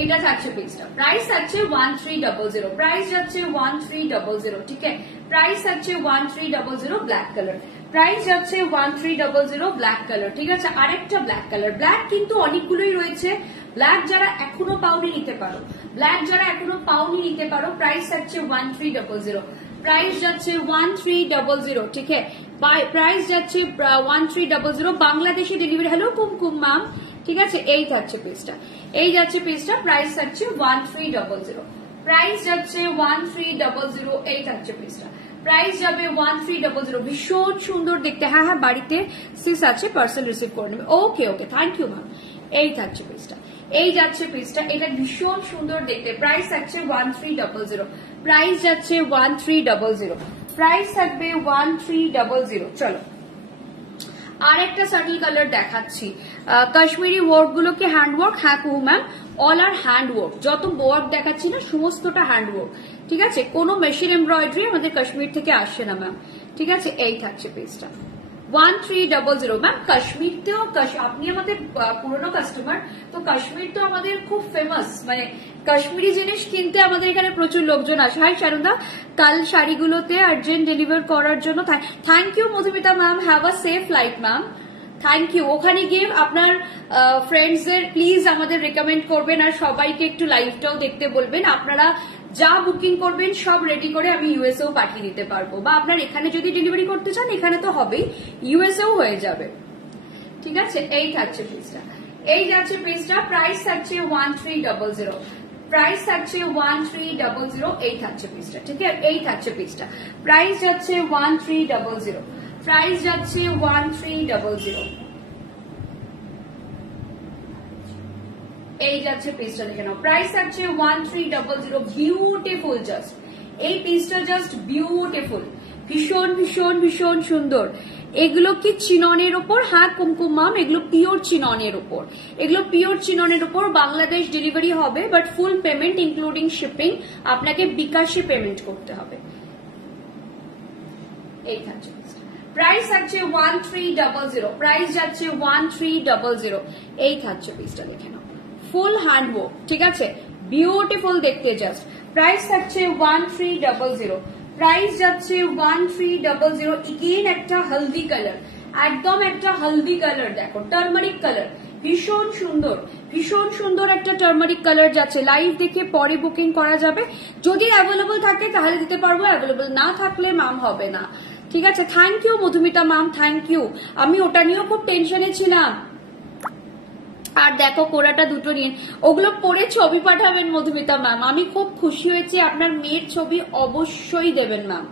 এইটা থাকছে পিসটা, প্রাইস থাকছে 1300, প্রাইস যাচ্ছে 1300, ঠিক আছে। প্রাইস থাকছে 1300 ব্ল্যাক কালার, প্রাইস যাচ্ছে 1300 ব্ল্যাক কালার, ঠিক আছে। আরেকটা ব্ল্যাক কালার, ব্ল্যাক কিন্তু অনেকগুলোই রয়েছে, ব্ল্যাক যারা এখনো পাওনি নিতে পারো, ব্ল্যাক যারা এখনো পাওনি নিতে পারো। প্রাইস থাকছে 1300, প্রাইস যাচ্ছে 1300, ঠিক আছে। প্রাইস যাচ্ছে 1300, বাংলাদেশে ডেলিভারি। হ্যালো কুমকুম ম্যাম, ঠিক আছে। এই থাকছে পিসটা, এই যাচ্ছে পিসটা, প্রাইস থাকছে 1300, প্রাইস যাচ্ছে 1300, এই থাকছে পিসটা, প্রাইস যাবে 1300। ভীষণ সুন্দর দেখতে। হ্যাঁ হ্যাঁ, বাড়িতে সিস আছে, পার্সেল রিসিভ করে নেবে। ওকে ওকে, থ্যাংক ইউ ম্যাম। এই থাকছে পিসটা, এই যাচ্ছে পিসটা, এটা ভীষণ সুন্দর দেখতে। প্রাইস থাকছে 1300, প্রাইস যাচ্ছে 1300, প্রাইস থাকবে 1300। চলো আর একটা সাটল কালার দেখাচ্ছি। কাশ্মীরি ওয়ার্ক গুলো কি হ্যান্ডওয়ার্ক? হ্যাঁ কুহু ম্যাম, অল আর হ্যান্ডওয়ার্ক। যত ওয়ার্ক দেখাচ্ছি না সমস্তটা হ্যান্ডওয়ার্ক, ঠিক আছে। কোনো মেশিন এমব্রয়ডারি আমাদের কাশ্মীর থেকে আসে না ম্যাম, ঠিক আছে। এই থাকছে পিসটা 1300 ম্যাম। কাশ্মীরতেও, আপনি আমাদের পুরনো কাস্টমার, তো কাশ্মীর তো আমাদের খুব ফেমাস, মানে কাশ্মীরি জিনিস কিনতে আমাদের এখানে প্রচুর লোকজন আসে। হাই শারুদা, কাল শাড়িগুলোতে আর্জেন্ট ডেলিভার করার জন্য thank you Madhumita ma'am. Have a safe life ma'am, thank you. ওখানে গিয়ে আপনার ফ্রেন্ডসদের প্লিজ আমাদের রেকমেন্ড করবেন, আর সবাইকে একটু লাইভটাও দেখতে বলবেন। আপনারা যা বুকিং করবেন সব রেডি করে আমি ইউএসএও পাঠিয়ে দিতে পারবো, বা আপনার এখানে যদি ডেলিভারি করতে চান এখানে তো হবেই, ইউএসএও হয়ে যাবে, ঠিক আছে। এই থাকছে পিসটা, এই যাচ্ছে পিসটা, প্রাইস থাকছে 1300, প্রাইস থাকছে 1300, এই থাকছে পিসটা, ঠিক আছে। এই থাকছে পিসটা, প্রাইস যাচ্ছে 1300, প্রাইস যাচ্ছে 1300, এই যাচ্ছে পিসটা, দেখে নাও। প্রাইস থাকছে 1300, বিউটিফুল জাস্ট, এই পিসটা জাস্ট বিউটিফুল, ভীষণ ভীষণ ভীষণ সুন্দর। এগুলো কি চিননের উপর? হ্যাঁ কুমকুম মাম, এগুলো পিওর চিননের উপর, এগুলো পিওর চিননের উপর। বাংলাদেশ ডেলিভারি হবে, but full payment including shipping আপনাকে বিকাশে পেমেন্ট করতে হবে। এই থাকছে প্রাইস থাকছে 1300, প্রাইস যাচ্ছে 1300, এই থাকছে পিসটা, দেখে নাও। ফুল হ্যান্ডওয়ার্ক, ঠিক আছে, বিউটিফুল দেখতে জাস্ট। প্রাইস থাকছে 1300, প্রাইস যাচ্ছে 1300। এগেইন একটা হলদি কালার, একদম একটা হলদি কালার, দেখো টার্মারিক কালার, ভীষণ সুন্দর, ভীষণ সুন্দর একটা টার্মারিক কালার যাচ্ছে। লাইভ দেখে পরে বুকিং করা যাবে, যদি অ্যাভেলেবল থাকে তাহলে দিতে পারবো, অ্যাভেলেবল না থাকলে ম্যাম হবে না, ঠিক আছে। Thank you Madhumita ma'am, thank you. আমি ওটা নিয়েও খুব টেনশনে ছিলাম। আর দেখো কোরাটা দুটো নিয়ে, ওগুলো পরে ছবি পাঠাবেন মধুমিতা ম্যাম, আমি খুব খুশি হয়েছি। আপনার মেয়ের ছবি অবশ্যই দেবেন ম্যাম।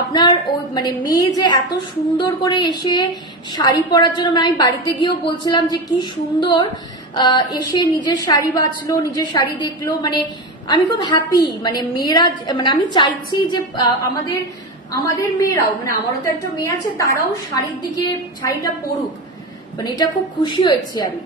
আপনার ওই মানে মেয়ে যে এত সুন্দর করে এসে শাড়ি পরার জন্য, আমি বাড়িতে গিয়েও বলছিলাম যে কি সুন্দর এসে নিজের শাড়ি বাছলো, নিজের শাড়ি দেখলো, মানে আমি খুব হ্যাপি। মানে মেয়েরা, মানে আমি চাইছি যে আমাদের মেয়েরাও, মানে আমারও তো একটা মেয়ে আছে, তারাও শাড়ির দিকে, শাড়িটা পরুক, মানে এটা খুব খুশি হয়েছি আমি।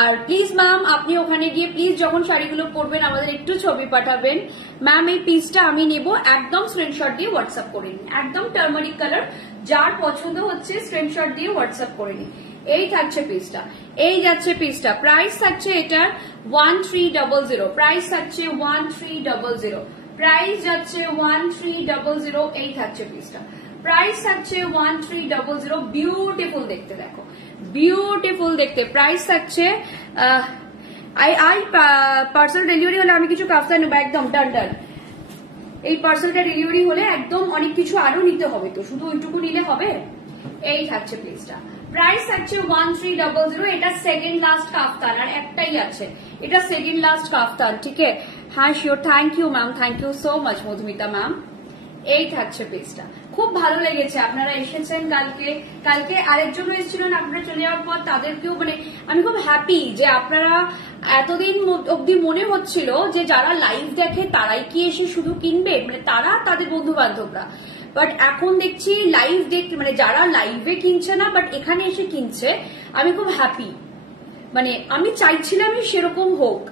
আর প্লিজ ম্যাম আপনি ওখানে গিয়ে প্লিজ যখন শাড়িগুলো পরবেন আমাদের একটু ছবি পাঠাবেন। ম্যাম এই পিসটা আমি নেব, একদম স্ক্রিনশট দিয়ে হোয়াটসঅ্যাপ করে নিন, একদম টার্মারিক কালার, যার পছন্দ হচ্ছে স্ক্রিনশট দিয়ে হোয়াটসঅ্যাপ করে নিন। এই থাকছে পিসটা, এই যাচ্ছে পিসটা, প্রাইস থাকছে এটার 1300, প্রাইস থাকছে 1300, প্রাইস যাচ্ছে 1300, এই থাকছে পিসটা, প্রাইস থাকছে 1300। বিউটিফুল দেখতে, দেখো বিউটিফুল দেখতে। প্রাইস থাকছে পার্সেল ডেলিভারি হলে আমি কিছু কাফতান নেবো, একদম ডান ডান। এই পার্সেলটা ডেলিভারি হলে একদম অনেক কিছু আরো নিতে হবে, তো শুধু ওইটুকু নিলে হবে। এই থাকছে প্লেসটা, প্রাইস থাকছে 1300। এটা সেকেন্ড লাস্ট কাফতান, আর একটাই আছে, এটা সেকেন্ড লাস্ট কাফতান, ঠিক আছে। হ্যাঁ sure, thank you ma'am, thank you so much Madhumita ma'am. এই থাকছে পেজটা, খুব ভালো লেগেছে আপনারা এসেছেন কালকে আরেকজনও এসেছিলেন, আপনারা চলে যাওয়ার পর তাদেরকেও, মানে আমি খুব হ্যাপি যে আপনারা এতদিন অব্দি মনে হচ্ছিল যে যারা লাইভ দেখে তারাই কি এসে শুধু কিনবে, মানে তারা তাদের বন্ধু বান্ধবরা, বাট এখন দেখছি লাইভ দেখতে, মানে যারা লাইভে কিনছে না বাট এখানে এসে কিনছে, আমি খুব হ্যাপি। মানে আমি চাইছিলামই সেরকম হোক।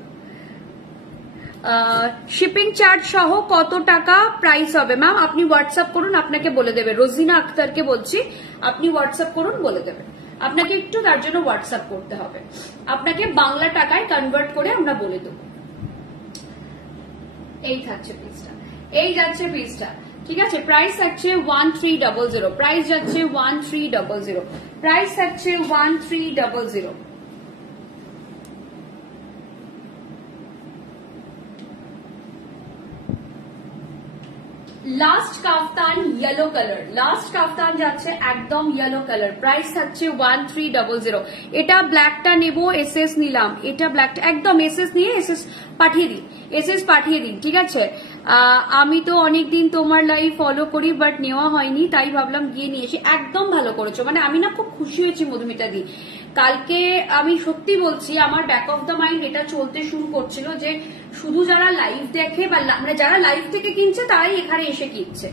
শিপিং চার্জ সহ কত টাকা প্রাইস হবে ম্যাম? আপনি হোয়াটসঅ্যাপ করুন, আপনাকে বলে দেবে। রোজিনা আক্তারকে বলছি, আপনি হোয়াটসঅ্যাপ করুন, বলে দেবে। আপনাকে একটু তার জন্য হোয়াটসঅ্যাপ করতে হবে, আপনাকে বাংলা টাকায় কনভার্ট করে আমরা বলে দেবো। এই থাকছে পিসটা, এই যাচ্ছে পিসটা, ঠিক আছে। প্রাইস থাকছে 1300, প্রাইস যাচ্ছে 1300, প্রাইস থাকছে 1300। লাস্ট কাফতান ইয়েলো কালার, লাস্ট কাফতান যাচ্ছে একদম ইয়েলো কালার, প্রাইস থাকছে 1300। এটা ব্ল্যাকটা নেবো, এসএস নিলাম, এটা ব্ল্যাকটা একদম এসএস নিয়ে এসএস পাঠিয়ে দিন, এসএস পাঠিয়ে দিন, ঠিক আছে। আমি তো অনেকদিন তোমার লাইভ ফলো করি বাট নেওয়া হয়নি, তাই ভাবলাম গিয়ে নিয়ে এসে। একদম ভালো করেছো, মানে আমি না খুব খুশি হয়েছি মধুমিতা দি। কালকে আমি সত্যি বলছি, আমার ব্যাক অফ দ্য মাইন্ড এটা চলতে শুরু করছিল যে শুধু যারা লাইভ দেখে বা মানে যারা লাইভ থেকে কিনছে তারাই এখানে এসে কিনছে।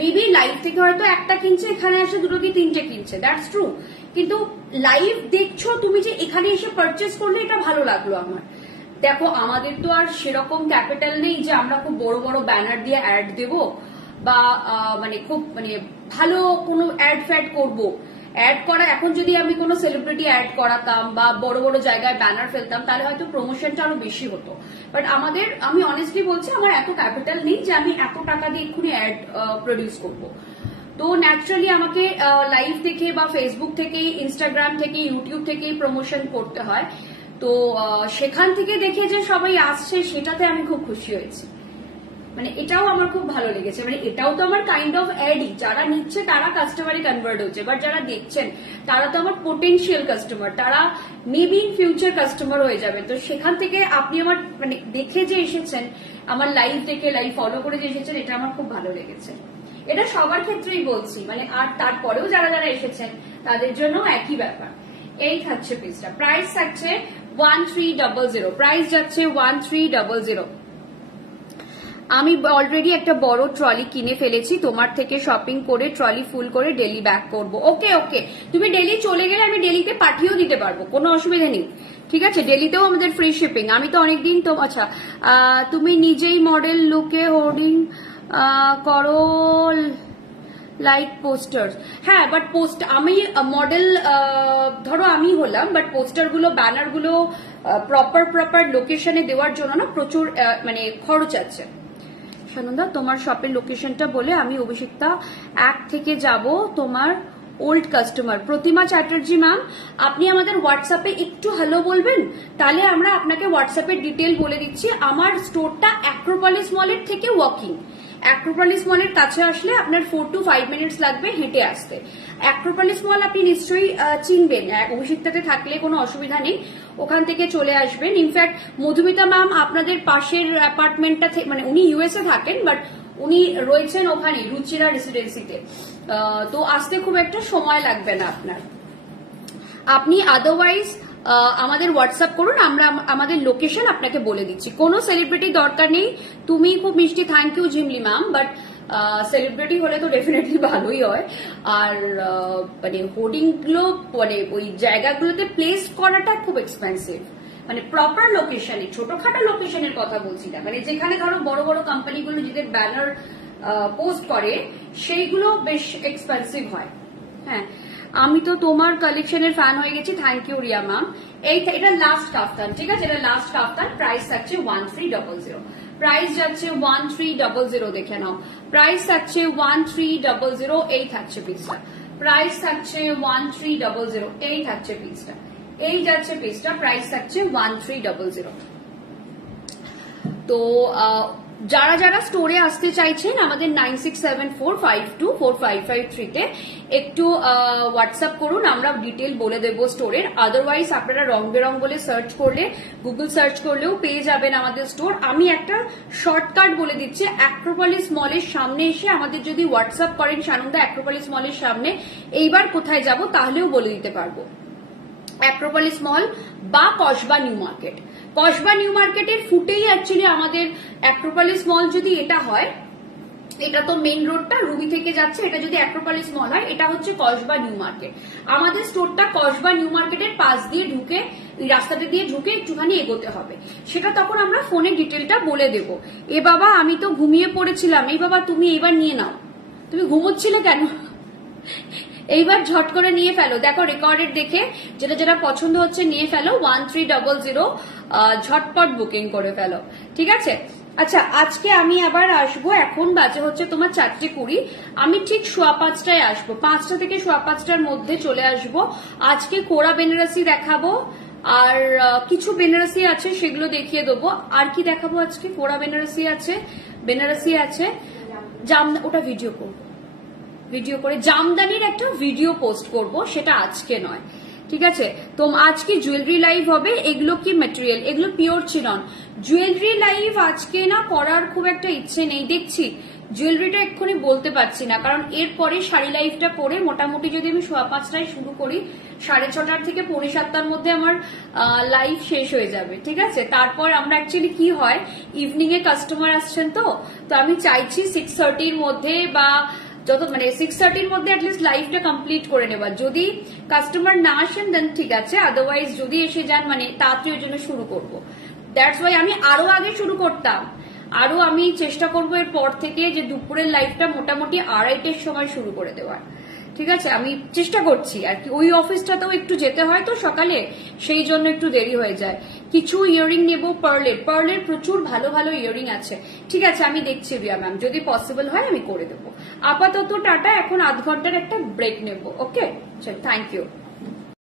মেবি লাইভ থেকে হয়তো একটা কিনছে, এখানে এসে দুটো কি তিনটে কিনছে, দ্যাটস ট্রু। কিন্তু লাইভ দেখছো তুমি, যে এখানে এসে পারচেস করলে এটা ভালো লাগলো আমার। দেখো আমাদের তো আর সেরকম ক্যাপিটাল নেই যে আমরা খুব বড় বড় ব্যানার দিয়ে অ্যাড দেব বা মানে খুব মানে ভালো কোনো অ্যাড ফ্যাড করবো। অ্যাড করা, এখন যদি আমি কোনো সেলিব্রিটি অ্যাড করাতাম বা বড় বড় জায়গায় ব্যানার ফেলতাম তাহলে হয়তো প্রমোশনটা আরো বেশি হতো। বাট আমাদের, আমি অনেস্টলি বলছি, আমার এত ক্যাপিটাল নেই যে আমি এত টাকা দিয়ে এক্ষুনি অ্যাড প্রডিউস করবো। তো ন্যাচারালি আমাকে লাইভ থেকে বা ফেসবুক থেকে, ইনস্টাগ্রাম থেকে, ইউটিউব থেকেই প্রমোশন করতে হয়। তো সেখান থেকে দেখে যে সবাই আসছে সেটাতে আমি খুব খুশি হয়েছি, মানে এটাও আমার খুব ভালো লেগেছে। মানে এটাও তো আমার কাইন্ড অফ অ্যাডই, যারা নিচ্ছে তারা কাস্টমারে কনভার্ট হচ্ছে, বাট যারা দেখছেন তারা তো আমার পোটেনশিয়াল কাস্টমার, তারা মেবি ইন ফিউচার কাস্টমার হয়ে যাবে। তো সেখান থেকে আপনি আমার মানে দেখে যে এসেছেন, আমার লাইভ দেখে, লাইভ ফলো করে যে এসেছেন, এটা আমার খুব ভালো লেগেছে। এটা সবার ক্ষেত্রেই বলছি, মানে আর তারপরেও যারা যারা এসেছেন তাদের জন্য একই ব্যাপার। এই থাকছে পিসটা, প্রাইস থাকছে 1300, প্রাইস যাচ্ছে 1300। আমি অলরেডি একটা বড় ট্রলি কিনে ফেলেছি, তোমার থেকে শপিং করে ট্রলি ফুল করে ডেলি ব্যাক করব। ওকে ওকে, তুমি ডেলি চলে গেলে আমি ডেলিতে পাঠিয়েও দিতে পারবো, কোনো অসুবিধা নেই, ঠিক আছে। ডেলিতেও আমাদের ফ্রি শিপিং। আমি তো অনেকদিন তো, আচ্ছা তুমি নিজেই মডেল লুকে হোর্ডিং করো লাইক পোস্টার। হ্যাঁ, বাট পোস্ট আমি মডেল ধরো আমি হলাম, বাট পোস্টার গুলো, ব্যানার গুলো প্রপার লোকেশনে দেওয়ার জন্য না প্রচুর মানে খরচ আছে। সানন্দা, তোমার শপের লোকেশনটা বলে আমি অভিষিক্তা 1 থেকে যাব, তোমার ওল্ড কাস্টমার। প্রতিমা চ্যাটার্জি ম্যাম, আপনি আমাদের হোয়াটসঅ্যাপে একটু হ্যালো বলবেন, তাহলে আমরা আপনাকে হোয়াটসঅ্যাপের ডিটেল বলে দিচ্ছি। আমার স্টোরটা অ্যাক্রোপলিস মলের থেকে ওয়াকিং, অ্যাক্রোপলিস মলের কাছে আসলে আপনার 4 to 5 মিনিটস লাগবে হেঁটে আসতে। অ্যাক্রোপলিস মল আপনি নিশ্চয়ই চিনবেন, অভিষিক্তাতে থাকলে কোনো অসুবিধা নেই, ওখান থেকে চলে আসবেন। ইনফ্যাক্ট মধুমিতা ম্যাম আপনাদের পাশের অ্যাপার্টমেন্টটা, মানে উনি ইউএসএ থাকেন বাট উনি রয়েছেন ওখানে রুচিরা রেসিডেন্সিতে, তো আসতে খুব একটা সময় লাগবে না আপনার। আপনি আদারওয়াইজ আমাদের হোয়াটসঅ্যাপ করুন, আমরা আমাদের লোকেশন আপনাকে বলে দিচ্ছি। কোনো সেলিব্রিটি দরকার নেই। তুমি খুব মিষ্টি, thank you Jhimli ma'am, but celebrity হলে তো ডেফিনেটলি ভালোই হয়। আর মানে হোর্ডিং গুলো, মানে ওই জায়গাগুলোতে প্লেস করাটা খুব এক্সপেন্সিভ, মানে প্রপার লোকেশনে, ছোটখাটো লোকেশনের কথা বলছি না, মানে যেখানে ধরো বড় বড় কোম্পানিগুলো যেদের ব্যানার পোস্ট করে সেইগুলো বেশ এক্সপেন্সিভ হয়। হ্যাঁ, আমি তো তোমার কালেকশনের ফ্যান হয়ে গেছি, থ্যাংক ইউ রিয়া ম্যাম। এটা লাস্ট কাফতান, ঠিক আছে, এটা লাস্ট কাফতান, প্রাইস থাকছে 1300, প্রাইস যাচ্ছে 1300, দেখে নাও, প্রাইস থাকছে 1300। এই থাকছে পিসটা, প্রাইস থাকছে 1300, এই থাকছে পিসটা, এই যাচ্ছে পিসটা, প্রাইস থাকছে 1300। তো যারা যারা স্টোরে আসতে চাইছেন আমাদের 9674524553 তে একটু হোয়াটসঅ্যাপ করুন, আমরা ডিটেল বলে দেবো স্টোরের। আদারওয়াইজ আপনারা রং বেরং বলে সার্চ করলে, গুগল সার্চ করলেও পেয়ে যাবেন আমাদের স্টোর। আমি একটা শর্টকাট বলে দিচ্ছি, অ্যাক্রোপলিস মলের সামনে এসে আমাদের যদি হোয়াটসঅ্যাপ করেন সানন্দা অ্যাক্রোপলিস মলের সামনে এইবার কোথায় যাব তাহলেও বলে দিতে পারবো। অ্যাক্রোপলিস মল বা Kasba new market, Kasba new মার্কেটের ফুটেই অ্যাকচুয়ালি আমাদের অ্যাক্রোপলিস মল। যদি এটা হয়, এটা তো মেইন রোডটা রুবি থেকে যাচ্ছে, এটা যদি অ্যাক্রোপলিস মল হয়, এটা হচ্ছে কসবা নিউ মার্কেট। আমাদের স্টোরটা কসবা নিউ মার্কেটের পাশ দিয়ে ঢুকে, রাস্তাটা দিয়ে ঢুকে একটুখানি এগোতে হবে, সেটা তখন আমরা ফোনে ডিটেলটা বলে দেবো। এ বাবা আমি তো ঘুমিয়ে পড়েছিলাম, এই বাবা তুমি এবার নিয়ে নাও, তুমি ঘুমোচ্ছিলে কেন? এইবার ঝট করে নিয়ে ফেলো, দেখো রেকর্ডেড দেখে যেটা যেটা পছন্দ হচ্ছে নিয়ে ফেলো। 1300 ঝটপট বুকিং করে ফেলো, ঠিক আছে। আচ্ছা, আজকে আমি আবার আসবো, এখন বাজে হচ্ছে তোমার 4:20, আমি ঠিক 5:15 আসবো, 5টা থেকে 5:15 মধ্যে চলে আসবো। আজকে কোরা বেনারসি দেখাবো, আর কিছু বেনারসি আছে সেগুলো দেখিয়ে দেবো। আর কি দেখাবো আজকে? কোরা বেনারসি আছে, ওটা ভিডিও করবো, ভিডিও করে জামদানির একটা ভিডিও পোস্ট করব, সেটা আজকে নয়, ঠিক আছে। তো আজকে জুয়েলারি লাইভ হবে। এগুলো কি ম্যাটেরিয়াল, এগুলো পিওর চিনন। জুয়েলারি লাইভ আজকে না করার খুব একটা ইচ্ছে নেই, দেখছি জুয়েলারিটা এক্ষুনি বলতে পারছি না, কারণ এরপরে শাড়ি লাইভটা করে মোটামুটি যদি আমি 5:15 শুরু করি, 6:30 থেকে 7:45 মধ্যে আমার লাইভ শেষ হয়ে যাবে, ঠিক আছে। তারপর আমরা অ্যাকচুয়ালি কি হয়, ইভিনিং এ কাস্টমার আসছেন, তো আমি চাইছি 6:30 মধ্যে বা যত মানে 6:30 মধ্যে অ্যাটলিস্ট লাইভটা কমপ্লিট করে নেবার। যদি কাস্টমার না আসেন দেন ঠিক আছে, আদারওয়াইজ যদি এসে যান মানে তাড়াতাড়ি ওই জন্য শুরু করবো। দ্যাটস ওয়াই আমি আরো আগে শুরু করতাম, আরো আমি চেষ্টা করবো এর পর থেকে যে দুপুরের লাইভটা মোটামুটি 2:30টার সময় শুরু করে দেওয়ার, ঠিক আছে। আমি চেষ্টা করছি আর কি, ওই অফিসটাতেও একটু যেতে হয় তো সকালে, সেই জন্য একটু দেরি হয়ে যায়। কিছু ইয়ারিং নেবো পার্লের প্রচুর ভালো ভালো ইয়ারিং আছে, ঠিক আছে। আমি দেখছি রিয়া ম্যাম, যদি পসিবল হয় আমি করে দেবো। আপাতত টাটা, এখন আধ ঘন্টার একটা ব্রেক নেবো। ওকে, থ্যাংক ইউ।